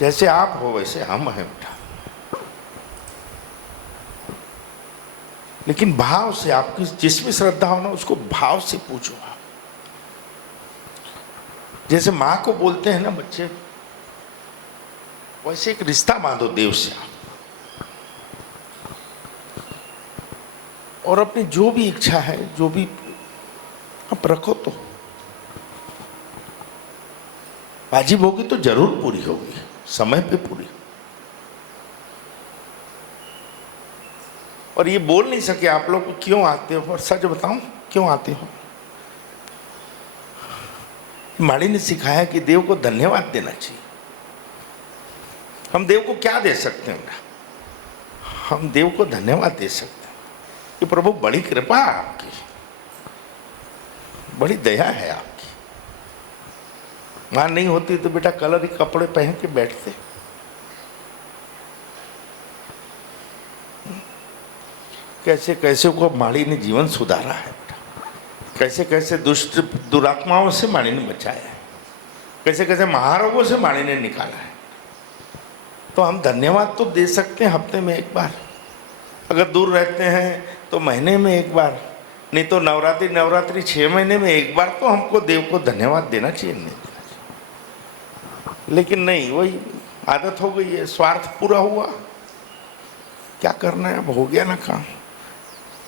जैसे आप हो वैसे हम हैं बेटा, लेकिन भाव से, आपकी जिसमें श्रद्धा हो ना उसको भाव से पूछो आप। जैसे माँ को बोलते हैं ना बच्चे, वैसे एक रिश्ता बांधो देव से आप, और अपनी जो भी इच्छा है, जो भी आप रखो, तो वाजिब होगी तो जरूर पूरी होगी, समय पे पूरी। और ये बोल नहीं सके आप लोग क्यों आते हो, और सच बताऊं क्यों आते हो। माड़ी ने सिखाया कि देव को धन्यवाद देना चाहिए। हम देव को क्या दे सकते हैं? हम देव को धन्यवाद दे सकते हैं कि प्रभु बड़ी कृपा है आपकी, बड़ी दया है आपकी। मां नहीं होती तो बेटा कलर के कपड़े पहन के बैठते। कैसे कैसे को माड़ी ने जीवन सुधारा है, कैसे कैसे दुष्ट दुरात्माओं से माड़ी ने बचाया है, कैसे कैसे महारोगों से माड़ी ने निकाला है। तो हम धन्यवाद तो दे सकते हैं हफ्ते में एक बार, अगर दूर रहते हैं तो महीने में एक बार, नहीं तो नवरात्रि 6 महीने में एक बार तो हमको देव को धन्यवाद देना चाहिए, नहीं देना चाहिए। लेकिन नहीं, वही आदत हो गई है, स्वार्थ पूरा हुआ, क्या करना है, अब हो गया ना काम।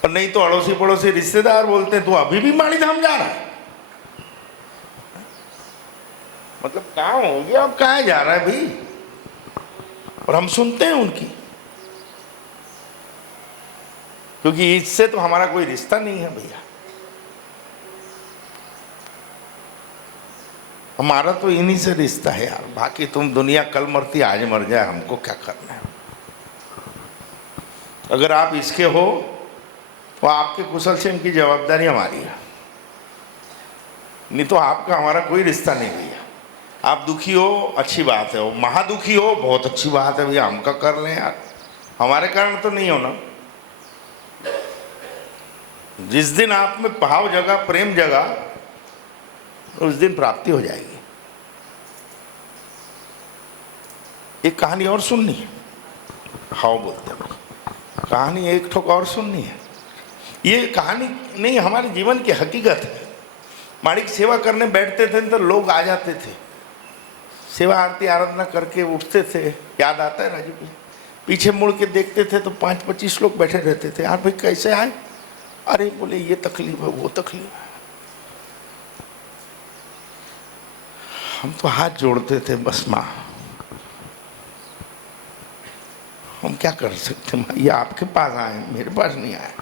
और नहीं तो अड़ोसी पड़ोसी रिश्तेदार बोलते हैं तू अभी भी माड़ी धाम जा रहा है, मतलब काम हो गया, अब कहाँ जा रहा है भाई। और हम सुनते हैं उनकी, क्योंकि इससे तो हमारा कोई रिश्ता नहीं है भैया, हमारा तो इन्हीं से रिश्ता है यार। बाकी तुम दुनिया कल मरती आज मर जाए, हमको क्या करना है। अगर आप इसके हो तो आपके कुशल से इनकी जवाबदारी हमारी है, नहीं तो आपका हमारा कोई रिश्ता नहीं भैया। आप दुखी हो अच्छी बात है, हो महादुखी हो बहुत अच्छी बात है भैया, हमका कर लें यार, हमारे कारण तो नहीं होना। जिस दिन आप में भाव जगा, प्रेम जगा, उस दिन प्राप्ति हो जाएगी। एक कहानी और सुननी है, हाँ बोलते हैं कहानी एक ठोक और सुननी है। ये कहानी नहीं, हमारे जीवन की हकीकत है। माड़ी की सेवा करने बैठते थे तो लोग आ जाते थे, सेवा आरती आराधना करके उठते थे, याद आता है राजू जी, पीछे मुड़ के देखते थे तो 5-25 लोग बैठे रहते थे। यार भाई कैसे आए? अरे बोले ये तकलीफ है, वो तकलीफ है। हम तो हाथ जोड़ते थे, बस माँ हम क्या कर सकते माँ, ये आपके पास आए, मेरे पास नहीं आए।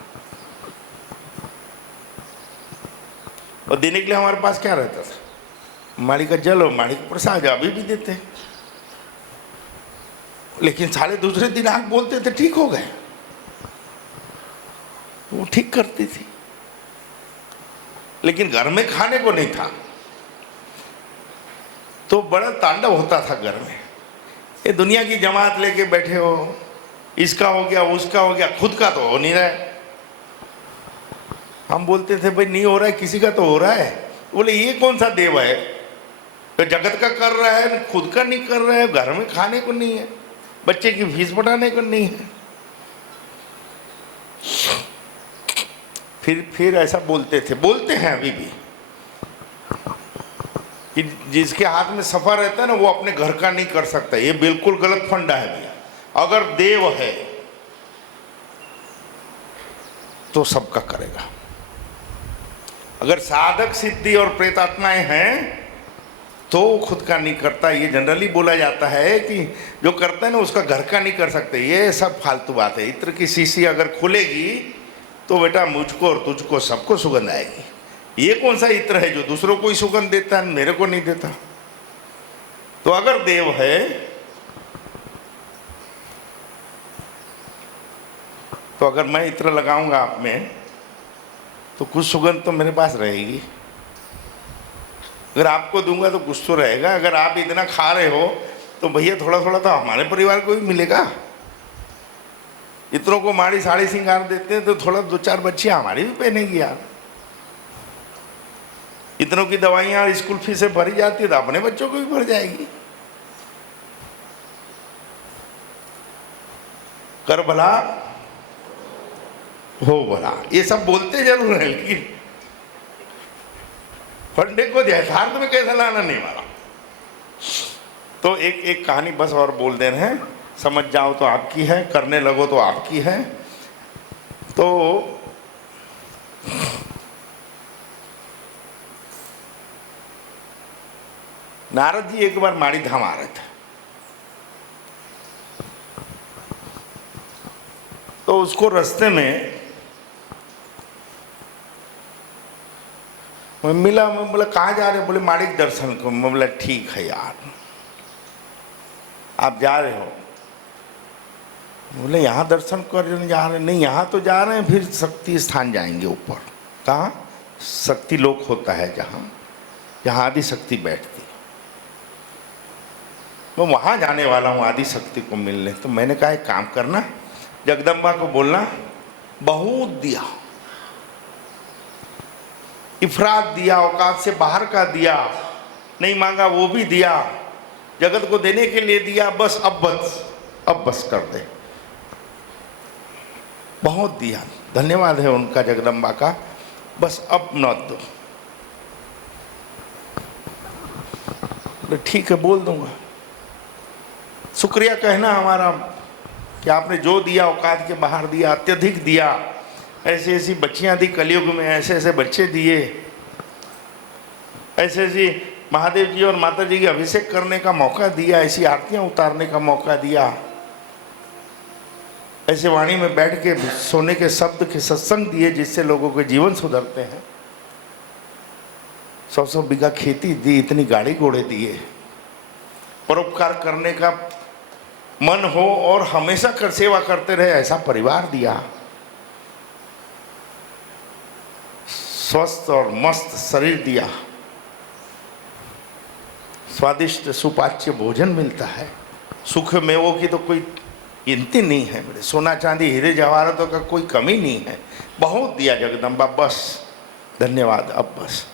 और देने के लिए हमारे पास क्या रहता था? माड़ी का जल और माड़ी का प्रसाद अभी भी देते, लेकिन साले दूसरे दिन आग बोलते थे ठीक हो गए, वो ठीक करती थी, लेकिन घर में खाने को नहीं था तो बड़ा तांडव होता था घर में। ये दुनिया की जमात लेके बैठे हो, इसका हो गया उसका हो गया, खुद का तो हो नहीं रहा है। हम बोलते थे भाई नहीं हो रहा है, किसी का तो हो रहा है। बोले ये कौन सा देव है, तो जगत का कर रहा है, खुद का नहीं कर रहा है, घर में खाने को नहीं है, बच्चे की फीस बढ़ाने को नहीं है। फिर ऐसा बोलते थे, बोलते हैं अभी भी, कि जिसके हाथ में सफा रहता है ना वो अपने घर का नहीं कर सकता। ये बिल्कुल गलत फंडा है भैया। अगर देव है तो सबका करेगा। अगर साधक सिद्धि और प्रेतात्माएं हैं तो खुद का नहीं करता। ये जनरली बोला जाता है कि जो करता है ना उसका घर का नहीं कर सकते। ये सब फालतू बात है। इत्र की शीशी अगर खुलेगी तो बेटा मुझको और तुझको सबको सुगंध आएगी। ये कौन सा इत्र है जो दूसरों को ही सुगंध देता है, मेरे को नहीं देता? तो अगर देव है तो अगर मैं इत्र लगाऊंगा आप में तो कुछ सुगंध तो मेरे पास रहेगी। अगर आपको दूंगा तो कुछ तो रहेगा। अगर आप इतना खा रहे हो तो भैया थोड़ा थोड़ा तो हमारे परिवार को भी मिलेगा। इतनों को माड़ी साड़ी सिंगार देते हैं तो थोड़ा 2-4 बच्चियां हमारी भी पहनेगी यार। इतनों की दवाइयाँ स्कूल फीसें भरी जाती है तो अपने बच्चों को भी भर जाएगी। कर भला हो भला, ये सब बोलते जरूर है, लेकिन फंडे को यथार्थ में कैसे लाना नहीं वाला। तो एक कहानी बस और बोल दे रहे हैं, समझ जाओ तो आपकी है, करने लगो तो आपकी है। तो नारद जी एक बार माड़ी धाम आ रहे थे, तो उसको रास्ते में मैं मिला। मैं बोला कहाँ जा रहे हो? बोले माड़ी के दर्शन को। मैं बोला ठीक है यार, आप जा रहे हो? बोले यहाँ दर्शन करने जा रहे? नहीं, यहाँ तो जा रहे हैं, फिर शक्ति स्थान जाएंगे ऊपर। कहाँ? शक्ति लोक होता है जहाँ आदि शक्ति बैठती, मैं वहाँ जाने वाला हूँ आदि शक्ति को मिलने। तो मैंने कहा एक काम करना, जगदम्बा को बोलना बहुत दिया, इफरात दिया, औकात से बाहर का दिया, नहीं मांगा वो भी दिया, जगत को देने के लिए दिया, बस अब बस कर दे। बहुत दिया, धन्यवाद है उनका जगदम्बा का, बस अब न दो। ठीक है बोल दूंगा। शुक्रिया कहना हमारा कि आपने जो दिया औकात के बाहर दिया, अत्यधिक दिया। ऐसी ऐसी बच्चियां दी कलयुग में, ऐसे ऐसे बच्चे दिए, ऐसे ऐसी महादेव जी और माता जी के अभिषेक करने का मौका दिया, ऐसी आरतियां उतारने का मौका दिया, ऐसे वाणी में बैठ के सोने के शब्द के सत्संग दिए जिससे लोगों के जीवन सुधरते हैं। 100 बीघा खेती दी, इतनी गाड़ी घोड़े दिए, परोपकार करने का मन हो और हमेशा कर सेवा करते रहे ऐसा परिवार दिया, स्वस्थ और मस्त शरीर दिया, स्वादिष्ट सुपाच्य भोजन मिलता है, सुख मेवों की तो कोई गिनती नहीं है मेरे, सोना चांदी हीरे जवाहरातों का कोई कमी नहीं है, बहुत दिया जगदम्बा, बस धन्यवाद अब बस।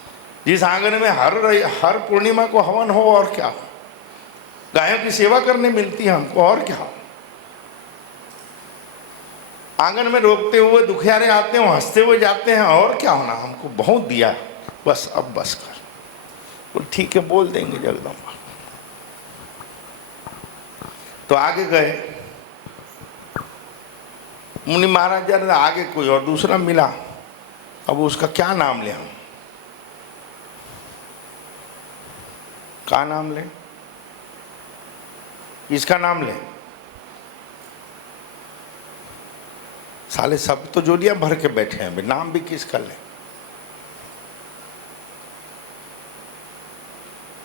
जिस आंगन में हर पूर्णिमा को हवन हो और क्या, गायों की सेवा करने मिलती है हमको और क्या, आंगन में रोकते हुए दुखियारे आते हैं, हंसते हुए जाते हैं और क्या होना, हमको बहुत दिया, बस अब बस कर। तो ठीक है बोल देंगे जगदम्बा। तो आगे गए, मुनि महाराज जा रहे, आगे कोई और दूसरा मिला, अब उसका क्या नाम ले हम, क्या नाम ले, इसका नाम ले, साले सब तो जोड़ियां भर के बैठे हैं, नाम भी किसका ले,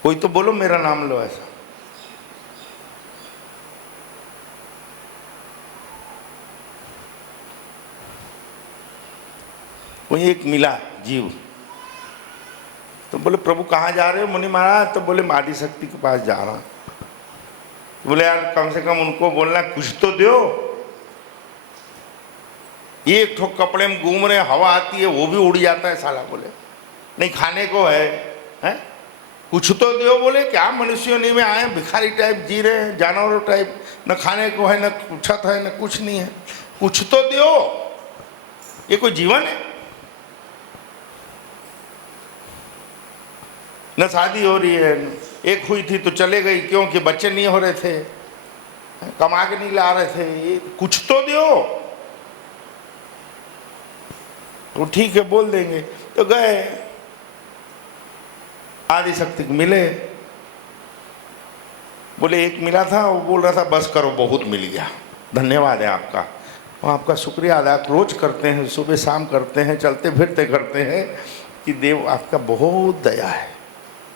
कोई तो बोलो मेरा नाम लो। ऐसा वही एक मिला जीव, तो बोले प्रभु कहाँ जा रहे हो मुनि महाराज? तो बोले आदि शक्ति के पास जा रहा हूं। बोले यार कम से कम उनको बोलना कुछ तो दो, ये एक ठोक कपड़े में घूम रहे, हवा आती है वो भी उड़ जाता है साला। बोले नहीं खाने को है कुछ तो दो। बोले क्या मनुष्यों नहीं में आए, भिखारी टाइप जी रहे हैं, जानवरों टाइप, न खाने को है, न छत है, न कुछ नहीं है, कुछ तो दो, ये कोई जीवन है? न शादी हो रही है, एक हुई थी तो चले गई क्योंकि बच्चे नहीं हो रहे थे, कमा के नहीं ला रहे थे, ये कुछ तो दो। तो ठीक है बोल देंगे। तो गए आदि शक्ति को मिले, बोले एक मिला था, वो बोल रहा था बस करो बहुत मिल गया, धन्यवाद है आपका, वो आपका शुक्रिया अदा रोज करते हैं, सुबह शाम करते हैं, चलते फिरते करते हैं कि देव आपका बहुत दया है,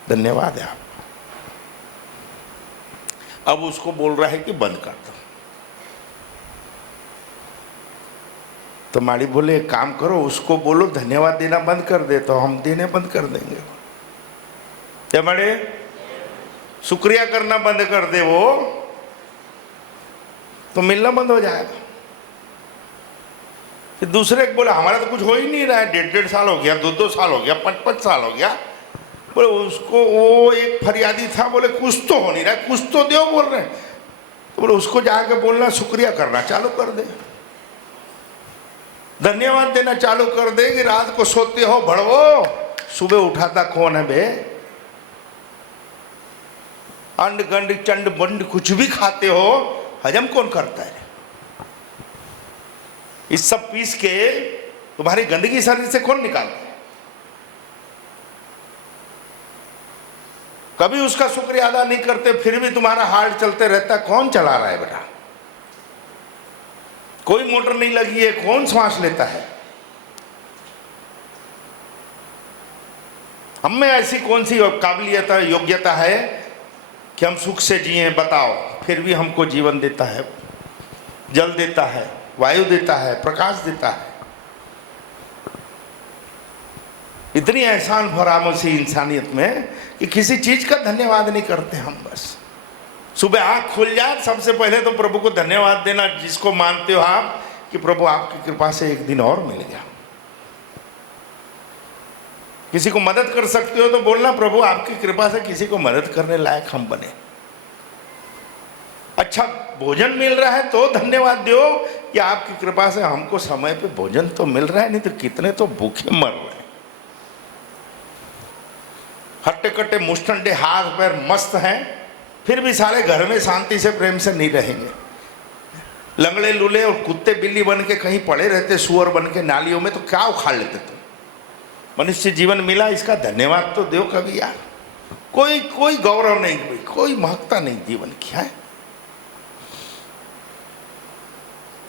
धन्यवाद है आपका। अब उसको बोल रहा है कि बंद कर दो। तो माड़ी बोले एक काम करो, उसको बोलो धन्यवाद देना बंद कर दे, तो हम देने बंद कर देंगे। क्या माड़े? शुक्रिया करना बंद कर दे वो, तो मिलना बंद हो जाएगा। फिर दूसरे को बोला हमारा तो कुछ हो ही नहीं रहा है, 1.5 साल हो गया, 2-2 साल हो गया, 5-5 साल हो गया। बोले उसको वो एक फरियादी था, बोले कुछ तो हो नहीं रहा, कुछ तो दो बोल रहे हैं। तो बोले उसको जाके बोलना, शुक्रिया करना चालू कर दे, धन्यवाद देना चालू कर दे कि रात को सोते हो भड़वो, सुबह उठाता कौन है बे? अंड गंड चंड बंड कुछ भी खाते हो, हजम कौन करता है? इस सब पीस के तुम्हारी गंदगी शरीर से कौन निकालता है? कभी उसका शुक्रिया अदा नहीं करते, फिर भी तुम्हारा हार्ट चलते रहता, कौन चला रहा है बेटा? कोई मोटर नहीं लगी है, कौन सांस लेता है? हम में ऐसी कौन सी काबिलियत योग्यता है कि हम सुख से जिए? बताओ। फिर भी हमको जीवन देता है, जल देता है, वायु देता है, प्रकाश देता है। इतनी एहसान फरामोशी इंसानियत में कि किसी चीज का धन्यवाद नहीं करते हम। बस सुबह आँख खुल जाए, सबसे पहले तो प्रभु को धन्यवाद देना, जिसको मानते हो आप कि प्रभु आपकी कृपा से एक दिन और मिल गया। किसी को मदद कर सकते हो तो बोलना, प्रभु आपकी कृपा से किसी को मदद करने लायक हम बने। अच्छा भोजन मिल रहा है तो धन्यवाद दो कि आपकी कृपा से हमको समय पे भोजन तो मिल रहा है, नहीं तो कितने तो भूखे मर रहे हैं। हट्टे कट्टे मुस्टंडे हाथ पैर मस्त हैं, फिर भी सारे घर में शांति से प्रेम से नहीं रहेंगे। लंगड़े लूले और कुत्ते बिल्ली बन के कहीं पड़े रहते, सुअर बन के नालियों में, तो क्या उखाड़ लेते तुम? मनुष्य जीवन मिला, इसका धन्यवाद तो दो कभी यार। कोई गौरव नहीं, कोई महत्ता नहीं जीवन की है।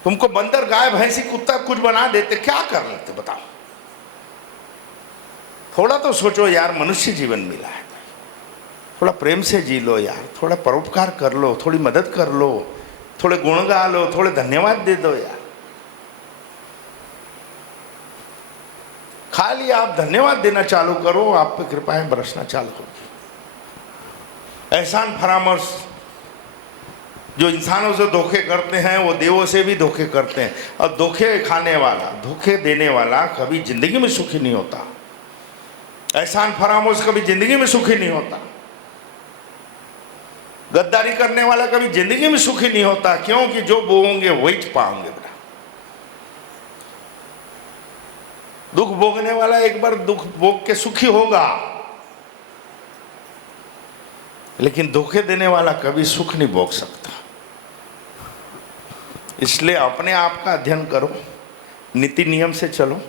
तुमको बंदर गाय भैंसी कुत्ता कुछ बना देते, क्या कर लेते बताओ? थोड़ा तो सोचो यार, मनुष्य जीवन मिला है, थोड़ा प्रेम से जी लो यार, थोड़ा परोपकार कर लो, थोड़ी मदद कर लो, थोड़े गुण गा लो, थोड़े धन्यवाद दे दो यार। खाली आप धन्यवाद देना चालू करो, आप पे कृपाएं बरसना चालू होगी। एहसान फरामोश जो इंसानों से धोखे करते हैं, वो देवों से भी धोखे करते हैं। और धोखे खाने वाला, धोखे देने वाला कभी जिंदगी में सुखी नहीं होता। एहसान फरामोश कभी जिंदगी में सुखी नहीं होता। गद्दारी करने वाला कभी जिंदगी में सुखी नहीं होता। क्योंकि जो बोओगे वही पाओगे बेटा। दुख भोगने वाला एक बार दुख भोग के सुखी होगा, लेकिन धोखे देने वाला कभी सुख नहीं भोग सकता। इसलिए अपने आप का अध्ययन करो, नीति नियम से चलो,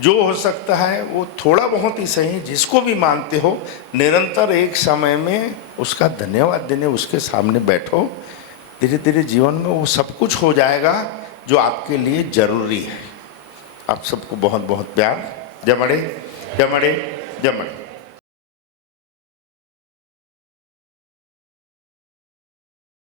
जो हो सकता है वो थोड़ा बहुत ही सही, जिसको भी मानते हो निरंतर एक समय में उसका धन्यवाद देने उसके सामने बैठो। धीरे धीरे जीवन में वो सब कुछ हो जाएगा जो आपके लिए जरूरी है। आप सबको बहुत बहुत प्यार। जय मड़े, जय मड़े, जय मड़े।